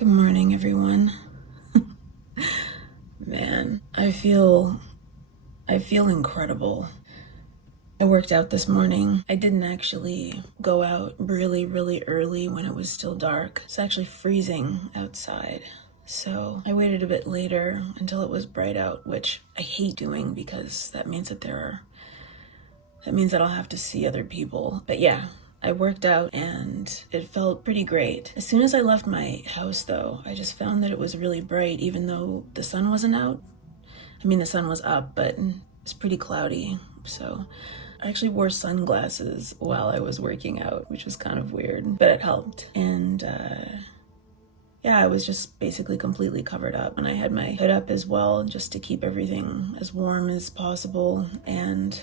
Good morning, everyone. Man, I feel incredible. I worked out this morning. I didn't actually go out really early when it was still dark. It's actually freezing outside. So I waited a bit later until it was bright out, which I hate doing because that means that I'll have to see other people. But yeah, I worked out and it felt pretty great. As soon as I left my house though, I just found that it was really bright even though the sun wasn't out. I mean, the sun was up, but it's pretty cloudy. So I actually wore sunglasses while I was working out, which was kind of weird, but it helped. And yeah, I was just basically completely covered up, and I had my hood up as well just to keep everything as warm as possible. And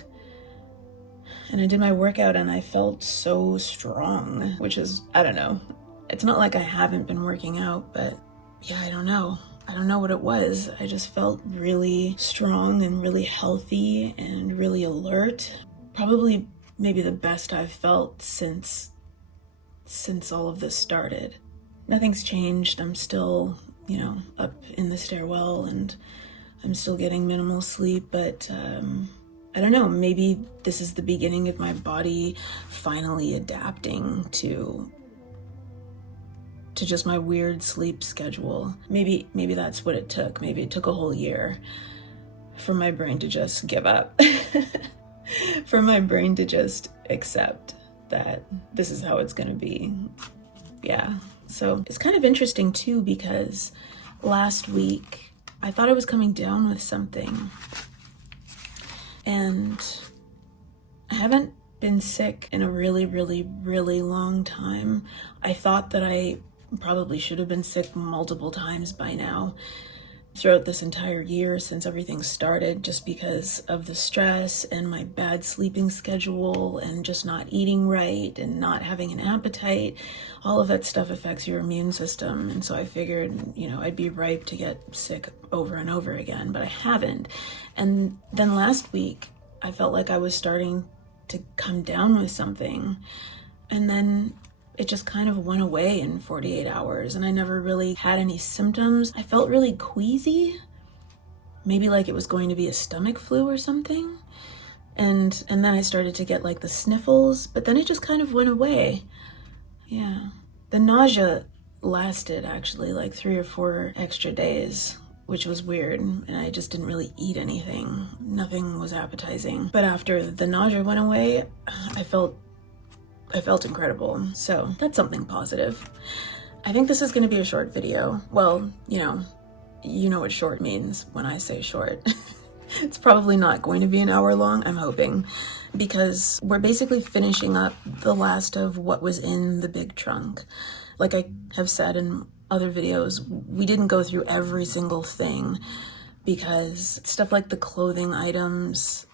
I did my workout and I felt so strong, which is, I don't know. It's not like I haven't been working out, but yeah, I don't know. I don't know what it was. I just felt really strong and really healthy and really alert. Probably maybe the best I've felt since all of this started. Nothing's changed. I'm still, up in the stairwell and I'm still getting minimal sleep, but I don't know, maybe this is the beginning of my body finally adapting to just my weird sleep schedule. Maybe that's what it took. Maybe it took a whole year for my brain to just give up. For my brain to just accept that this is how it's gonna be. Yeah, so it's kind of interesting too, because last week I thought I was coming down with something. And I haven't been sick in a really long time. I thought that I probably should have been sick multiple times by now throughout this entire year since everything started, just because of the stress and my bad sleeping schedule and just not eating right and not having an appetite. All of that stuff affects your immune system. And so I figured, I'd be ripe to get sick over and over again, but I haven't. And then last week, I felt like I was starting to come down with something. And then it just kind of went away in 48 hours and I never really had any symptoms. I felt really queasy, maybe like it was going to be a stomach flu or something. And then I started to get like the sniffles, but then it just kind of went away. Yeah. The nausea lasted actually like 3 or 4 extra days, which was weird. And I just didn't really eat anything. Nothing was appetizing. But after the nausea went away, I felt incredible. So that's something positive. I think this is going to be a short video. Well, you know what short means when I say short. It's probably not going to be an hour long, I'm hoping, because we're basically finishing up the last of what was in the big trunk. Like I have said in other videos, we didn't go through every single thing because stuff like the clothing items,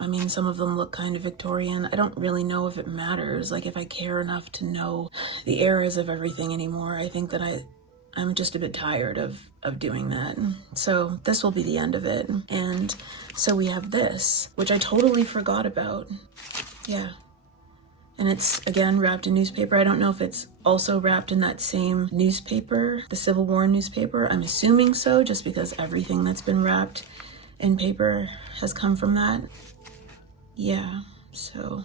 I mean, some of them look kind of Victorian. I don't really know if it matters, like if I care enough to know the eras of everything anymore. I think that I'm just a bit tired of doing that. So this will be the end of it. And so we have this, which I totally forgot about. Yeah. And it's, again, wrapped in newspaper. I don't know if it's also wrapped in that same newspaper, the Civil War newspaper. I'm assuming so, just because everything that's been wrapped in paper has come from that. Yeah, so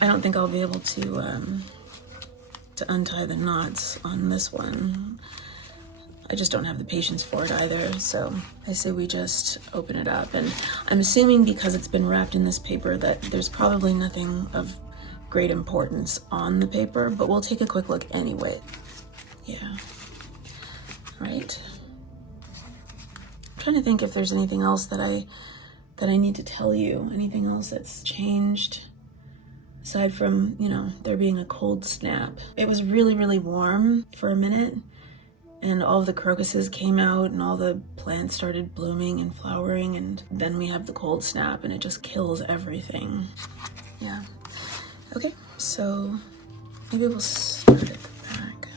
I don't think I'll be able to untie the knots on this one. I just don't have the patience for it either, so I say we just open it up. And I'm assuming because it's been wrapped in this paper that there's probably nothing of great importance on the paper, but we'll take a quick look anyway. Yeah, right. I'm trying to think if there's anything else that I need to tell you, anything else that's changed aside from, there being a cold snap. It was really warm for a minute and all of the crocuses came out and all the plants started blooming and flowering, and then we have the cold snap and it just kills everything. Yeah. Okay, so maybe we'll start at the back.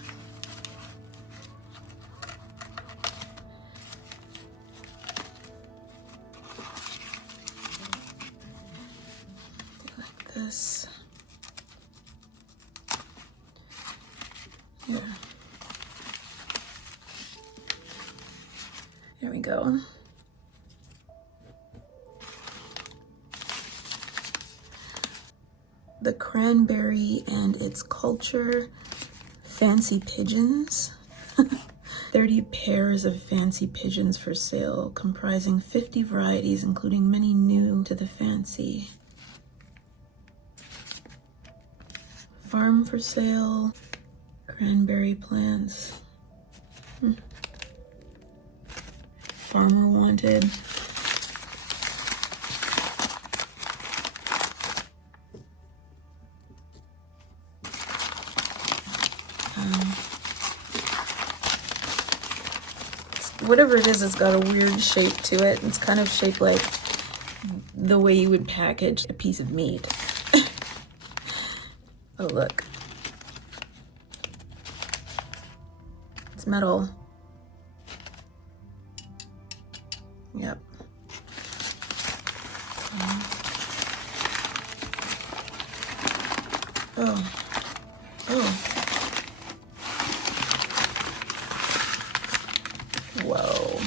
This. Yeah. There we go. The cranberry and its culture, fancy pigeons. 30 pairs of fancy pigeons for sale, comprising 50 varieties, including many new to the fancy. Farm for sale, cranberry plants. Farmer wanted. Whatever it is, it's got a weird shape to it. It's kind of shaped like the way you would package a piece of meat. Oh, look. It's metal. Yep. Oh. Oh. Whoa.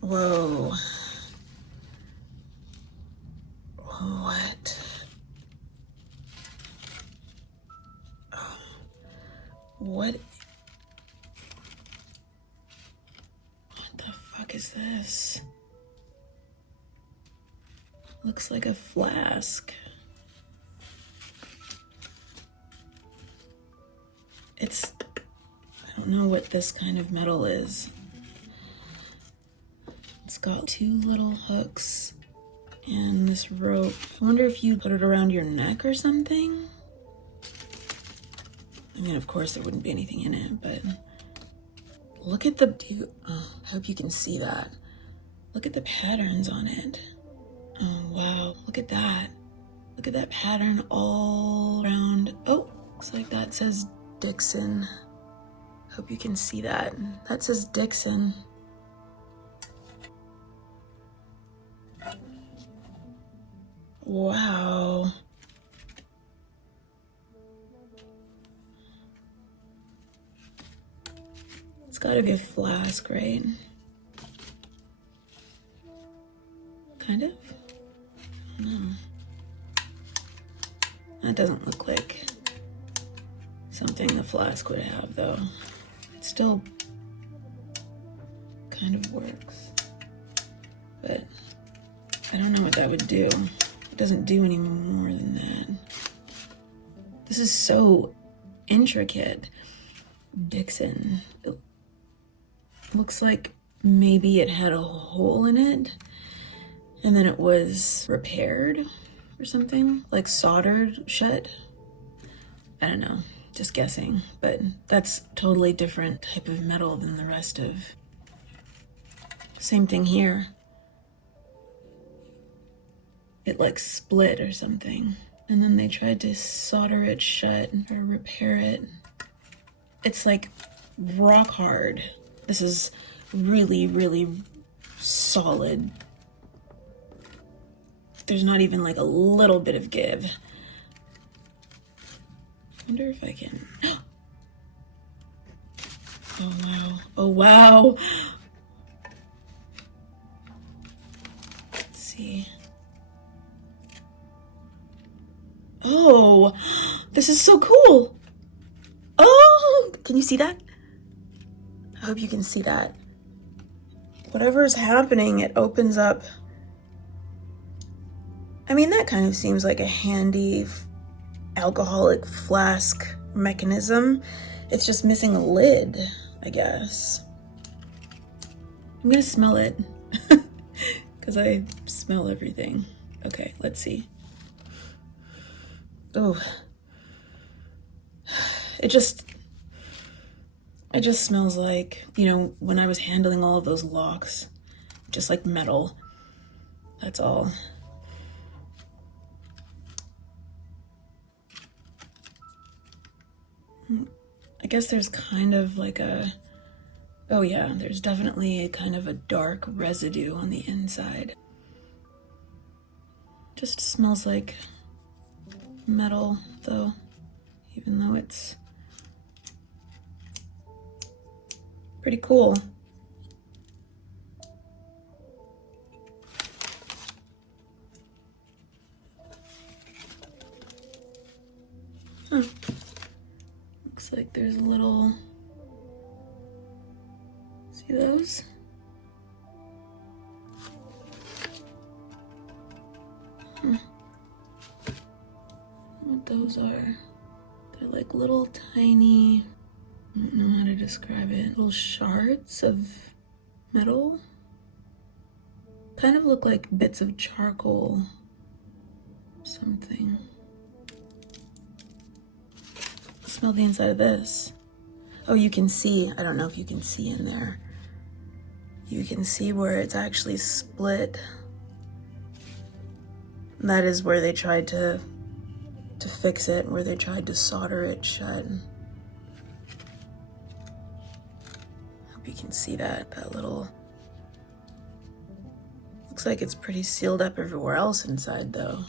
Whoa. What? Oh. What the fuck is this? Looks like a flask. I don't know what this kind of metal is. It's got 2 little hooks and this rope. I wonder if you put it around your neck or something? I mean, of course there wouldn't be anything in it, but look at the, oh, I hope you can see that. Look at the patterns on it. Oh, wow, look at that. Look at that pattern all around. Oh, looks like that says Dixon. Hope you can see that. That says Dixon. Wow. It's gotta be a flask, right? Kind of? I don't know. That doesn't look like something the flask would have, though. It still kind of works. But I don't know what that would do. It doesn't do any more than that. This is so intricate. Dixon. It looks like maybe it had a hole in it and then it was repaired or something, like soldered shut. I don't know, just guessing, but that's totally different type of metal than the rest of. Same thing here. It like split or something, and then they tried to solder it shut or repair it. It's like rock hard. This is really, really solid. There's not even like a little bit of give. I wonder if I can. Oh wow. Oh wow. Let's see. Oh, this is so cool. Oh, can you see that? I hope you can see that. Whatever is happening, it opens up. I mean, that kind of seems like a handy alcoholic flask mechanism. It's just missing a lid, I guess. I'm gonna smell it because I smell everything. Okay, let's see. Oh, it just smells like, you know, when I was handling all of those locks, just like metal. That's all. I guess there's kind of like a, oh yeah, there's definitely a kind of a dark residue on the inside. Just smells like metal though, even though it's Pretty cool. Huh. Looks like there's a little, see those? What those are? They're like little tiny, I don't know how to describe it, little shards of metal. Kind of look like bits of charcoal, something. Smell the inside of this. Oh, you can see, I don't know if you can see in there. You can see where it's actually split. That is where they tried to fix it, where they tried to solder it shut. Hope you can see that little, looks like it's pretty sealed up everywhere else inside though.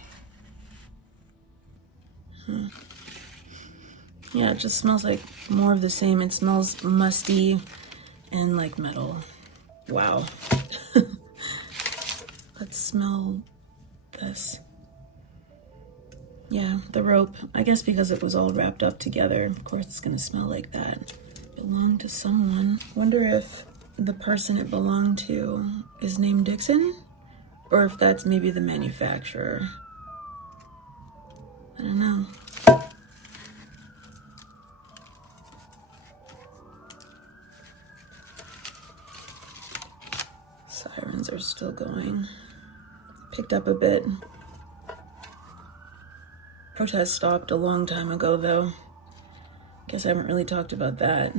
Yeah, it just smells like more of the same. It smells musty and like metal. Wow. Let's smell this. Yeah, the rope. I guess because it was all wrapped up together, of course it's gonna smell like that. Belonged to someone. Wonder if the person it belonged to is named Dixon? Or if that's maybe the manufacturer. I don't know. Sirens are still going. Picked up a bit. Protest stopped a long time ago though. Guess I haven't really talked about that.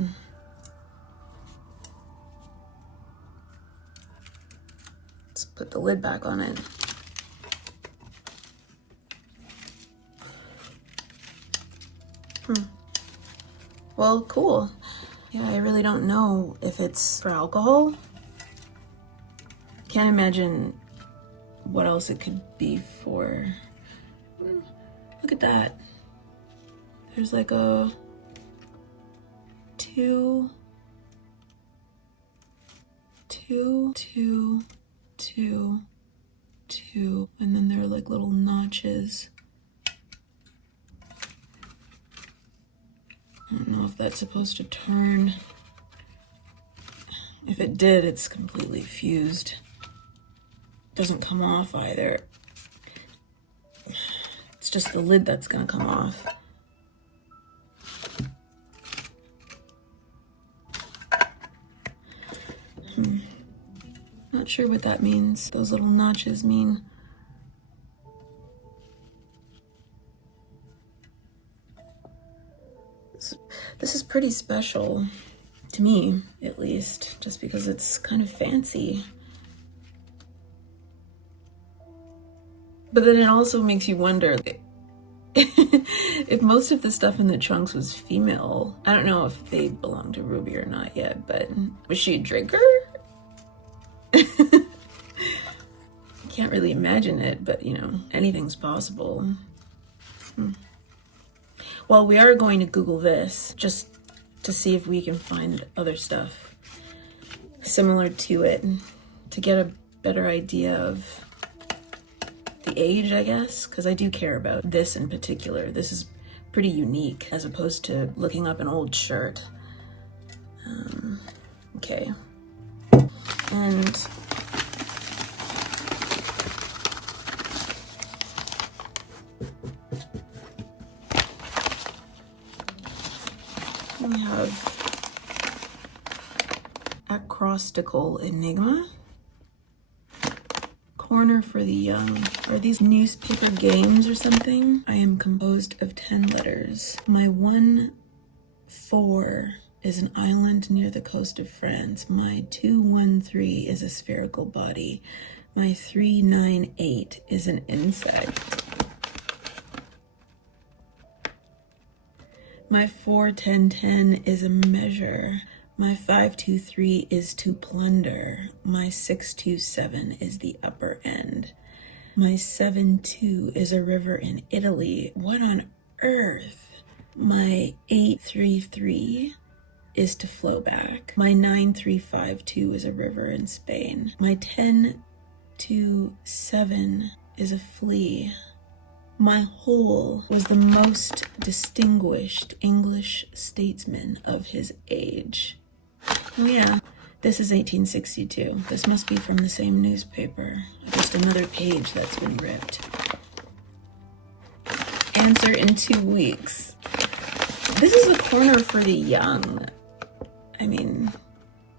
Let's put the lid back on it. Well, cool. Yeah, I really don't know if it's for alcohol. Can't imagine what else it could be for. Look at that. There's like a two, and then there are like little notches. I don't know if that's supposed to turn. If it did, it's completely fused. Doesn't come off either. It's just the lid that's gonna come off. Not sure what that means. Those little notches mean. This is pretty special, to me at least, just because it's kind of fancy. But then it also makes you wonder if most of the stuff in the trunks was female. I don't know if they belong to Ruby or not yet, but was she a drinker? Can't really imagine it, but you know, anything's possible. Well, we are going to Google this just to see if we can find other stuff similar to it to get a better idea of the age, I guess, because I do care about this in particular. This is pretty unique as opposed to looking up an old shirt. Okay. And we have acrostical enigma. Corner for the young. Are these newspaper games or something? I am composed of 10 letters. My 1-4 is an island near the coast of France. My 2-1-3 is a spherical body. My 3-9-8 is an insect. My 4-10-10 is a measure. My 5-2-3 is to plunder. My 6-2-7 is the upper end. My 7-2 is a river in Italy. What on earth? My 8-3-3 is to flow back. My 9352 is a river in Spain. My 1027 is a flea. My whole was the most distinguished English statesman of his age. Oh yeah, this is 1862. This must be from the same newspaper. Just another page that's been ripped. Answer in 2 weeks. This is a corner for the young. I mean,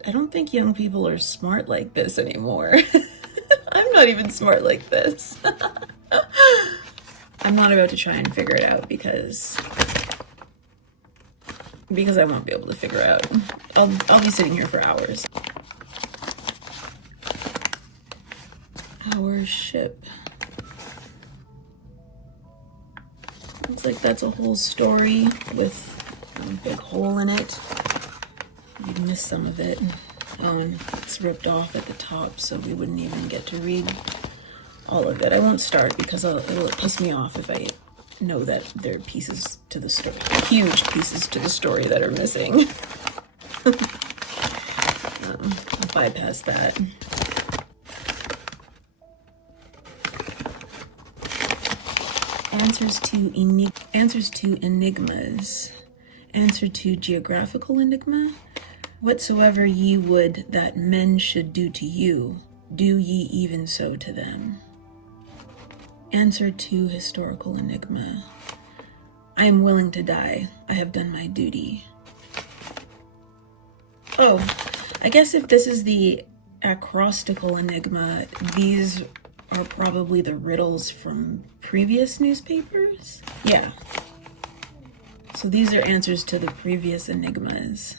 I don't think young people are smart like this anymore. I'm not even smart like this. I'm not about to try and figure it out because I won't be able to figure out. I'll be sitting here for hours. Our ship. Looks like that's a whole story with a big hole in it. You missed some of it. Oh, and it's ripped off at the top, so we wouldn't even get to read all of it. I won't start because it'll piss me off if I know that there are pieces to the story, huge pieces to the story that are missing. I'll bypass that. Answers to enigmas. Answer to geographical enigma. Whatsoever ye would that men should do to you, do ye even so to them. Answer to historical enigma. I am willing to die. I have done my duty. Oh, I guess if this is the acrostical enigma, these are probably the riddles from previous newspapers? Yeah. So these are answers to the previous enigmas.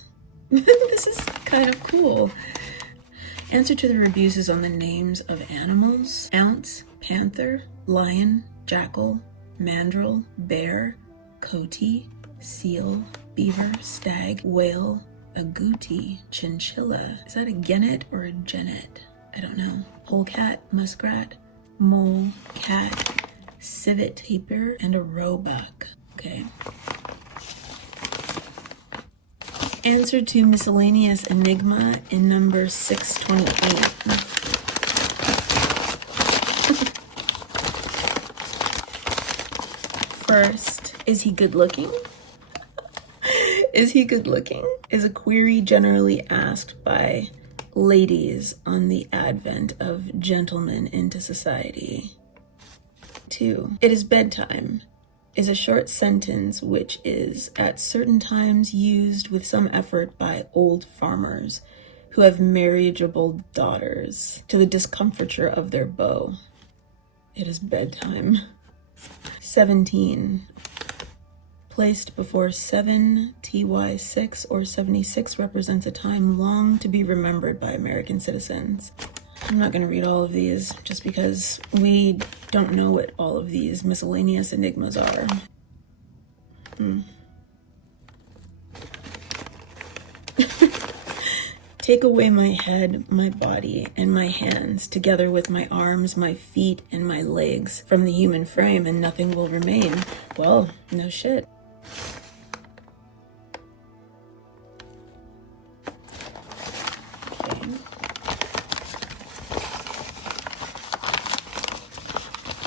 This is kind of cool. Answer to the rebuses on the names of animals: ounce, panther, lion, jackal, mandrill, bear, coati, seal, beaver, stag, whale, agouti, chinchilla. Is that a genet or a genet? I don't know. Polecat, muskrat, mole, cat, civet, tapir, and a roebuck. Okay. Answer to miscellaneous enigma in number 628. First, is he good looking? Is he good looking? Is a query generally asked by ladies on the advent of gentlemen into society. 2. It is bedtime. Is a short sentence which is at certain times used with some effort by old farmers who have marriageable daughters to the discomfiture of their beaux. It is bedtime. 17. Placed before 7 TY6 or 76 represents a time long to be remembered by American citizens. I'm not going to read all of these just because we don't know what all of these miscellaneous enigmas are. Take away my head, my body, and my hands, together with my arms, my feet, and my legs from the human frame, and nothing will remain. Well, no shit.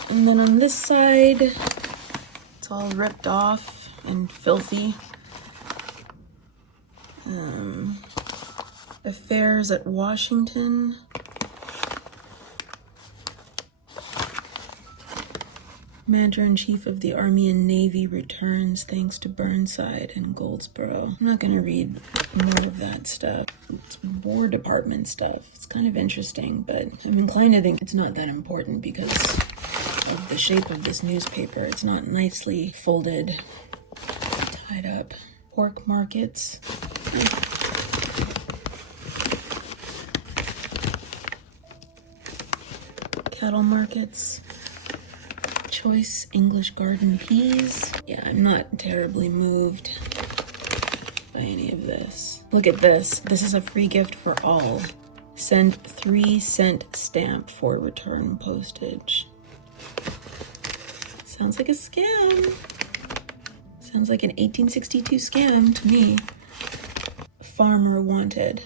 And then on this side, it's all ripped off and filthy. Affairs at Washington. Commander-in-Chief of the Army and Navy returns thanks to Burnside and Goldsboro. I'm not going to read more of that stuff. It's War Department stuff. It's kind of interesting, but I'm inclined to think it's not that important because of the shape of this newspaper. It's not nicely folded, tied up. Pork markets. Cattle markets. Choice English garden peas. Yeah, I'm not terribly moved by any of this. Look at this. This is a free gift for all. Send 3-cent stamp for return postage. Sounds like a scam. Sounds like an 1862 scam to me. farmer wanted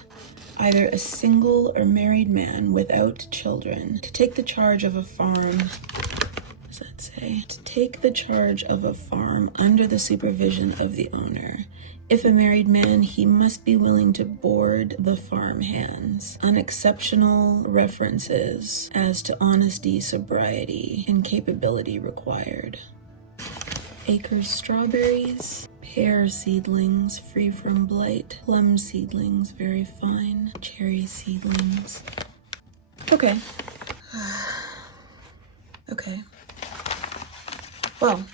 either a single or married man without children to take the charge of a farm. What does that say? To take the charge of a farm under the supervision of the owner. If a married man, he must be willing to board the farm hands. Unexceptional references as to honesty, sobriety, and capability required. Acres strawberries, pear seedlings free from blight, plum seedlings very fine, cherry seedlings. Okay. Okay. Well,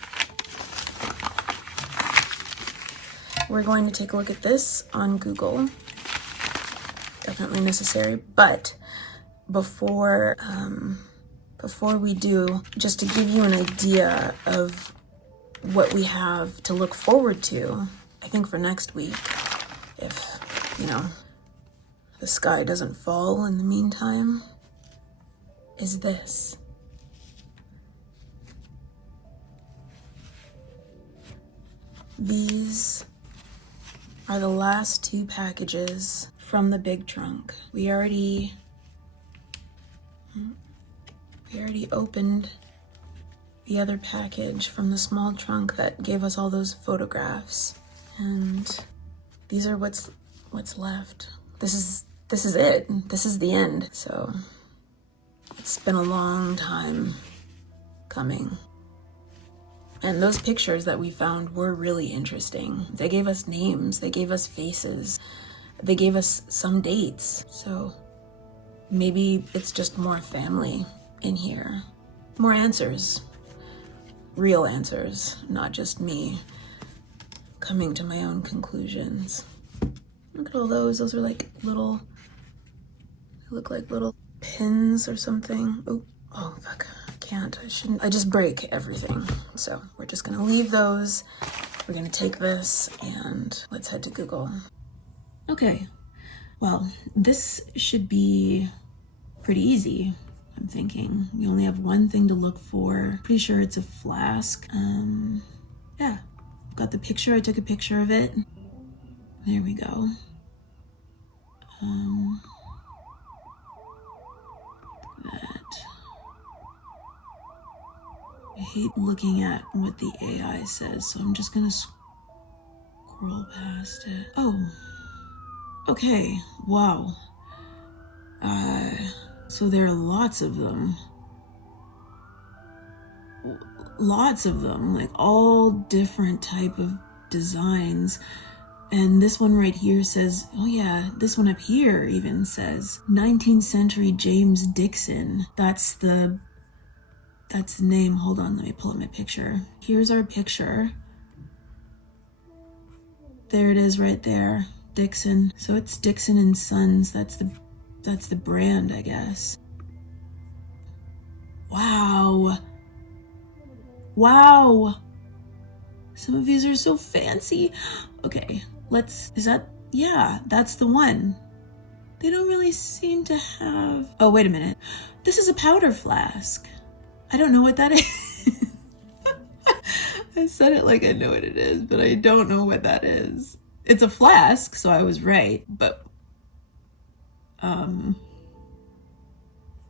we're going to take a look at this on Google. Definitely necessary, but before we do, just to give you an idea of what we have to look forward to, I think for next week, if, you know, the sky doesn't fall in the meantime, is this. These are the last 2 packages from the big trunk. We already opened the other package from the small trunk that gave us all those photographs, and these are what's left. This is it. This is the end. So it's been a long time coming. And those pictures that we found were really interesting. They gave us names, they gave us faces, they gave us some dates. So maybe it's just more family in here. More answers. Real answers, not just me coming to my own conclusions. Look at all those. Those are like little, they look like little pins or something. Oh, fuck. I shouldn't. I just break everything. So we're just gonna leave those. We're gonna take this and let's head to Google. Okay, well, this should be pretty easy, I'm thinking. We only have one thing to look for. Pretty sure it's a flask. Yeah, got the picture. I took a picture of it. There we go. That. I hate looking at what the AI says, so I'm just gonna scroll past it. Oh, okay, wow. So there are lots of them. Like all different type of designs. And this one right here says, oh yeah, this one up here even says 19th century James Dixon. That's the name. Hold on, let me pull up my picture. Here's our picture. There it is right there, Dixon. So it's Dixon and Sons. That's the brand, I guess. Wow. Wow. Some of these are so fancy. Okay, yeah, that's the one. They don't really seem to have, oh, wait a minute. This is a powder flask. I don't know what that is. I said it like I know what it is, but I don't know what that is. It's a flask, so I was right, but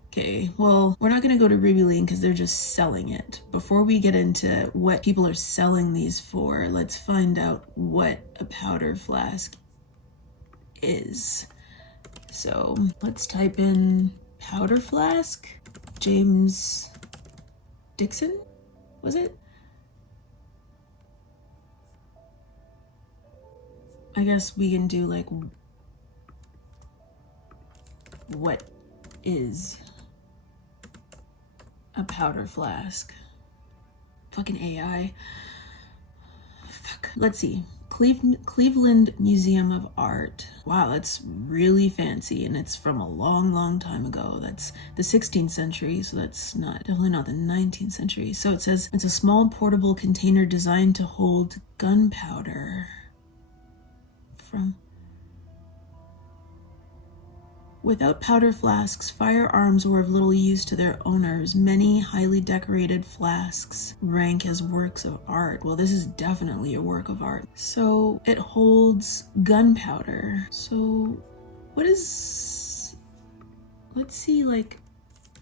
okay, well, we're not gonna go to Ruby because they're just selling it. Before we get into what people are selling these for, let's find out what a powder flask is. So let's type in powder flask, James Dixon, was it? I guess we can do like, what is a powder flask? Fucking AI. Fuck. Let's see. Cleveland Museum of Art. Wow, that's really fancy, and it's from a long, long time ago. That's the 16th century, so that's definitely not the 19th century. So it says it's a small portable container designed to hold gunpowder. Without powder flasks, firearms were of little use to their owners. Many highly decorated flasks rank as works of art. Well, this is definitely a work of art. So it holds gunpowder. So what is, let's see, like,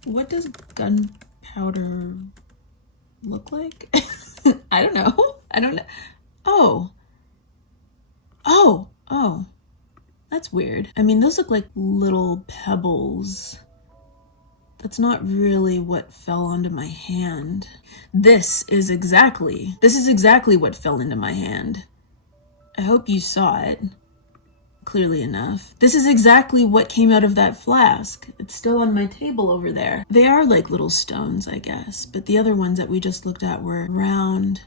what does gunpowder look like? I don't know. Oh, that's weird. I mean, those look like little pebbles. That's not really what fell onto my hand. This is exactly what fell into my hand. I hope you saw it clearly enough. This is exactly what came out of that flask. It's still on my table over there. They are like little stones, I guess, but the other ones that we just looked at were round.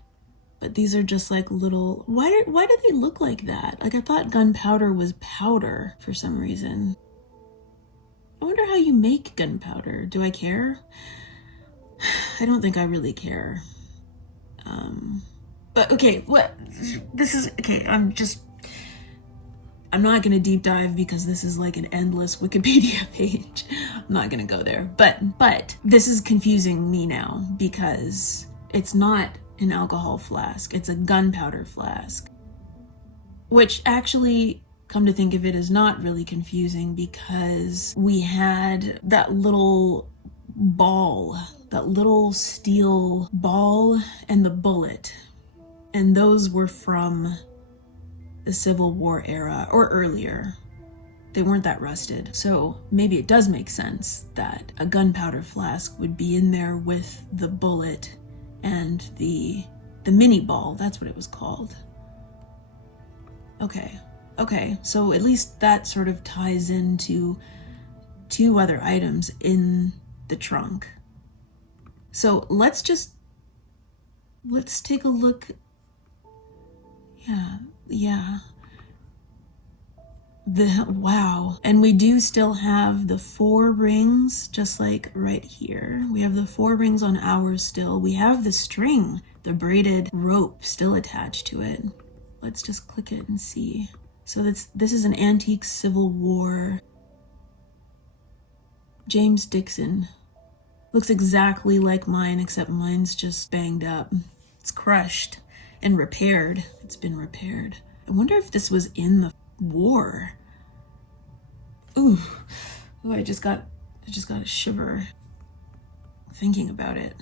But these are just like little, why do they look like that? Like, I thought gunpowder was powder for some reason. I wonder how you make gunpowder. Do I care? I don't think I really care. But okay, I'm not gonna deep dive because this is like an endless Wikipedia page. I'm not gonna go there, but this is confusing me now because it's not an alcohol flask, it's a gunpowder flask. Which actually, come to think of it, is not really confusing because we had that little ball, that little steel ball and the bullet, and those were from the Civil War era or earlier. They weren't that rusted. So maybe it does make sense that a gunpowder flask would be in there with the bullet and the mini ball. That's what it was called. Okay, so at least that sort of ties into two other items in the trunk. So let's take a look. Yeah. Wow. And we do still have the 4 rings, just like right here. We have the 4 rings on ours still. We have the string, the braided rope still attached to it. Let's just click it and see. So this is an antique Civil War James Dixon. Looks exactly like mine, except mine's just banged up. It's crushed and repaired. It's been repaired. I wonder if this was in the war. Ooh, I just got a shiver thinking about it.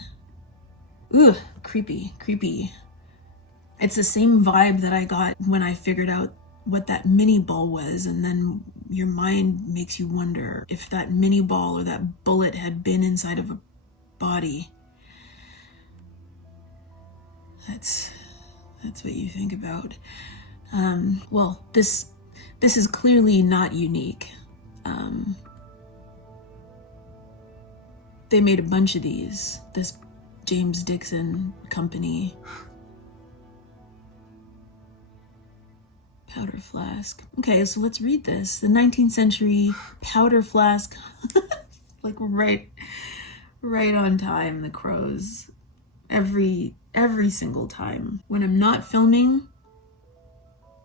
Ooh, creepy. It's the same vibe that I got when I figured out what that mini ball was, and then your mind makes you wonder if that mini ball or that bullet had been inside of a body. That's what you think about. Well, this is clearly not unique. They made a bunch of these, this James Dixon company. Powder flask. Okay, so let's read this. The 19th century powder flask. Like right on time, the crows. Every single time. When I'm not filming,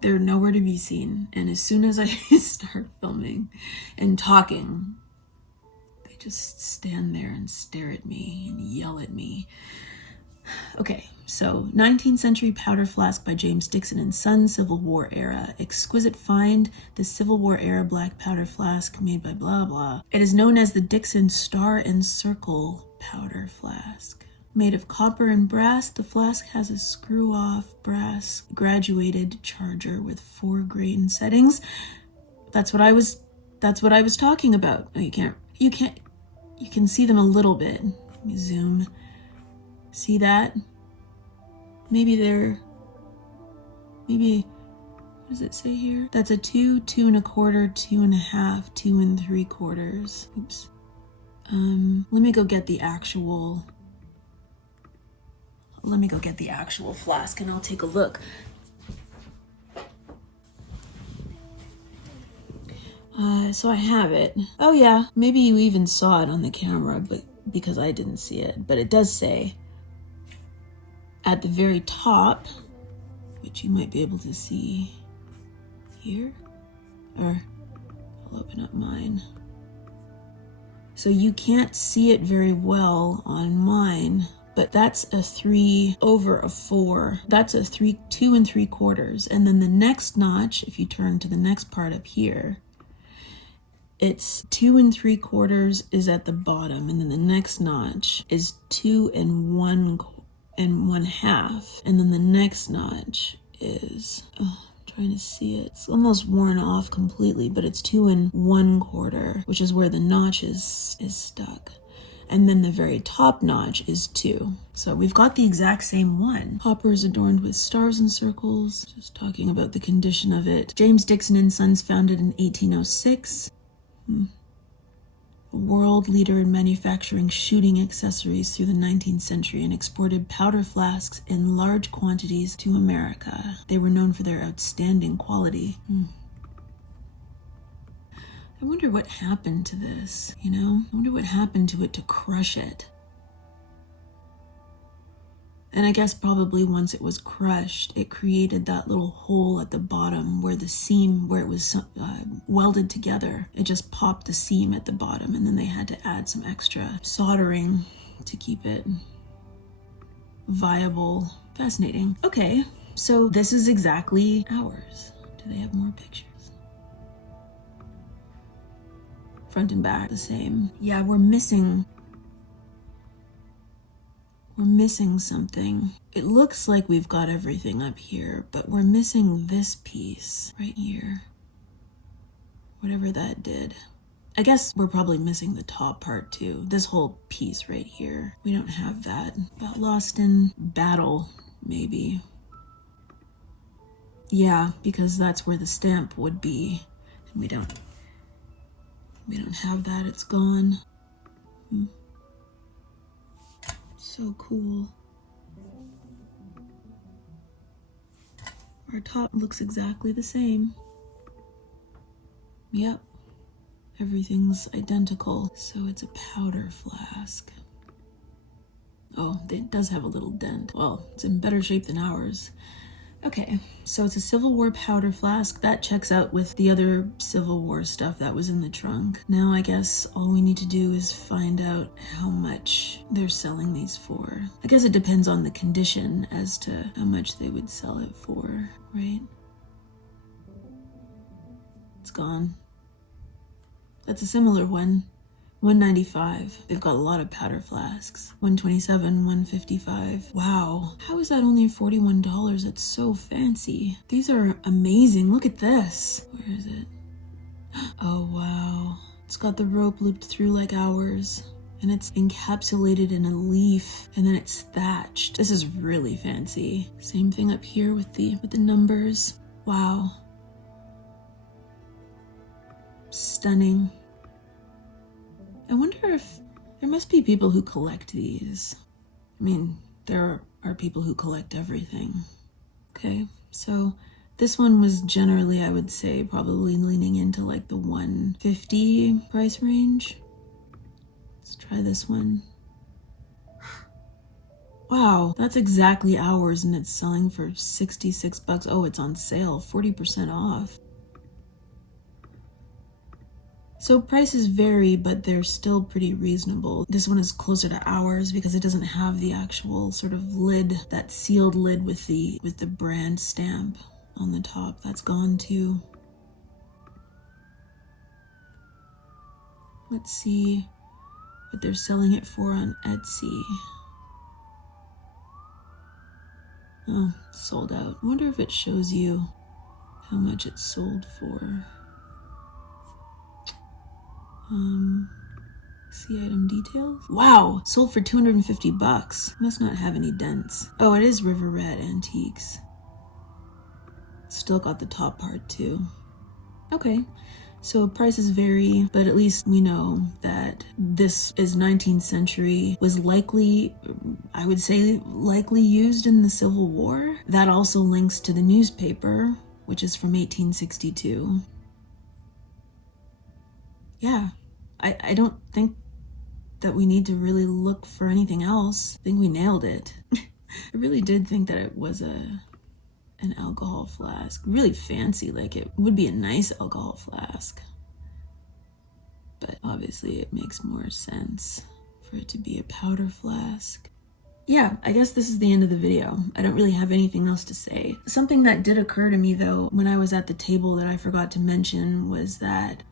they're nowhere to be seen. And as soon as I start filming and talking, they just stand there and stare at me and yell at me. Okay, so 19th century powder flask by James Dixon and Son, Civil War era. Exquisite find, the Civil War era black powder flask made by blah blah. It is known as the Dixon Star and Circle powder flask. Made of copper and brass, the flask has a screw-off brass graduated charger with 4 grain settings. That's what I was talking about. Oh, you can see them a little bit. Let me zoom. See that? Maybe, what does it say here? That's a 2, 2 1/4, 2 1/2, 2 3/4. Oops. Let me go get the actual flask and I'll take a look. So I have it. Oh yeah, maybe you even saw it on the camera, but because I didn't see it. But it does say at the very top, which you might be able to see here, or I'll open up mine. So you can't see it very well on mine, but that's a 3/4. That's a 2 3/4. And then the next notch, if you turn to the next part up here, it's 2 3/4 is at the bottom, and then the next notch is 2 1/2, and then the next notch is, I'm trying to see it. It's almost worn off completely, but it's 2 1/4, which is where the notch is stuck. And then the very top notch is 2. So we've got the exact same one. Hopper is adorned with stars and circles. Just talking about the condition of it. James Dixon and Sons, founded in 1806. A world leader in manufacturing shooting accessories through the 19th century, and exported powder flasks in large quantities to America. They were known for their outstanding quality. I wonder what happened to this, you know? I wonder what happened to it to crush it. And I guess probably once it was crushed, it created that little hole at the bottom where the seam, where it was welded together. It just popped the seam at the bottom, and then they had to add some extra soldering to keep it viable. Fascinating. Okay, so this is exactly ours. Do they have more pictures? Front and back the same. Yeah, we're missing something. It looks like we've got everything up here, but we're missing this piece right here. Whatever that did. I guess we're probably missing the top part too. This whole piece right here. We don't have that. Got lost in battle, maybe. Yeah, because that's where the stamp would be. And we don't have that. It's gone. So cool. Our top looks exactly the same. Yep. Everything's identical. So it's a powder flask. Oh, it does have a little dent. Well, it's in better shape than ours. Okay, so it's a Civil War powder flask. That checks out with the other Civil War stuff that was in the trunk. Now I guess all we need to do is find out how much they're selling these for. I guess it depends on the condition as to how much they would sell it for, right? It's gone. That's a similar one. $195. They've got a lot of powder flasks. $127, $155. Wow. How is that only $41? It's so fancy. These are amazing. Look at this. Where is it? Oh, wow. It's got the rope looped through like ours, and it's encapsulated in a leaf, and then it's thatched. This is really fancy. Same thing up here with the numbers. Wow. Stunning. I wonder if there must be people who collect these. I mean, there are people who collect everything. Okay, so this one was generally, I would say, probably leaning into like the $150 price range. Let's try this one. Wow, that's exactly ours, and it's selling for $66. Oh, it's on sale, 40% off. So prices vary, but they're still pretty reasonable. This one is closer to ours because it doesn't have the actual sort of lid, that sealed lid with the brand stamp on the top. That's gone too. Let's see what they're selling it for on Etsy. Oh, sold out. I wonder if it shows you how much it's sold for. See item details. Wow, sold for $250. Must not have any dents. Oh, it is River Red Antiques. Still got the top part too. Okay, so prices vary, but at least we know that this is 19th century, was likely, I would say, likely used in the Civil War. That also links to the newspaper, which is from 1862. Yeah, I don't think that we need to really look for anything else. I think we nailed it. I really did think that it was an alcohol flask. Really fancy, like it would be a nice alcohol flask. but obviously it makes more sense for it to be a powder flask. Yeah, I guess this is the end of the video. I don't really have anything else to say. Something that did occur to me though when I was at the table that I forgot to mention was that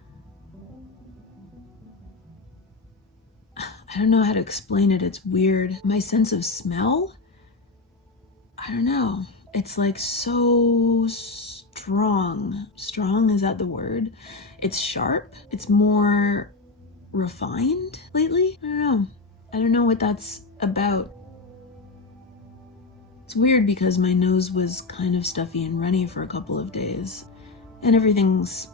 I don't know how to explain it, it's weird. My sense of smell? I don't know. It's like so strong. Strong, is that the word? It's sharp. It's more refined lately. I don't know what that's about. It's weird because my nose was kind of stuffy and runny for a couple of days, and everything's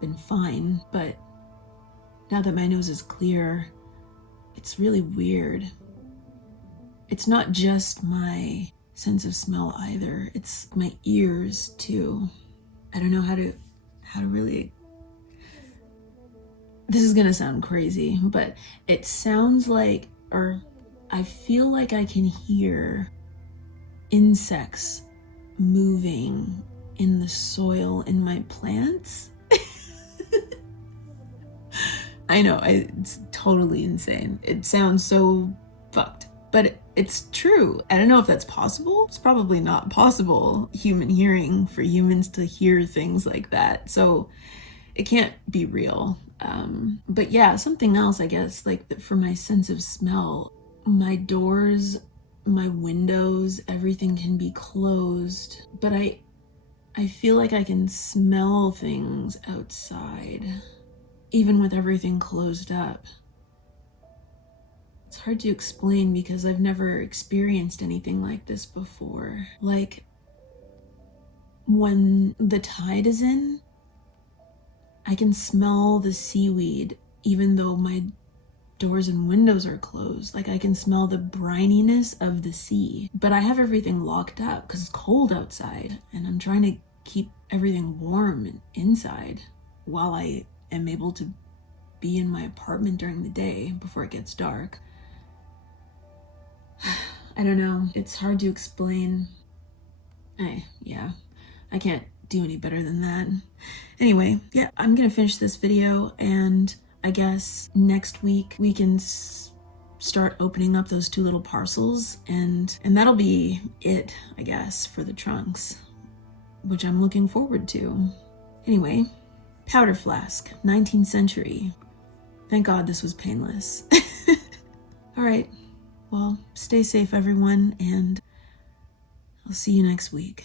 been fine, but now that my nose is clear, it's really weird. It's not just my sense of smell either, it's my ears too. I don't know how to really... This is gonna sound crazy, but it sounds like, or I feel like I can hear insects moving in the soil in my plants. I know, it's totally insane. It sounds so fucked, but it's true. I don't know if that's possible. It's probably not possible, human hearing, for humans to hear things like that. So it can't be real. But yeah, something else, I guess, like for my sense of smell, my doors, my windows, everything can be closed, but I feel like I can smell things outside, even with everything closed up. It's hard to explain because I've never experienced anything like this before. Like, when the tide is in, I can smell the seaweed even though my doors and windows are closed. Like, I can smell the brininess of the sea, but I have everything locked up because it's cold outside and I'm trying to keep everything warm inside while I am able to be in my apartment during the day before it gets dark. I don't know, it's hard to explain. Yeah, I can't do any better than that. Anyway, yeah, I'm gonna finish this video, and I guess next week we can start opening up those 2 little parcels, and that'll be it, I guess, for the trunks, which I'm looking forward to. Anyway, powder flask, 19th century. Thank God this was painless. All right, well, stay safe everyone, and I'll see you next week.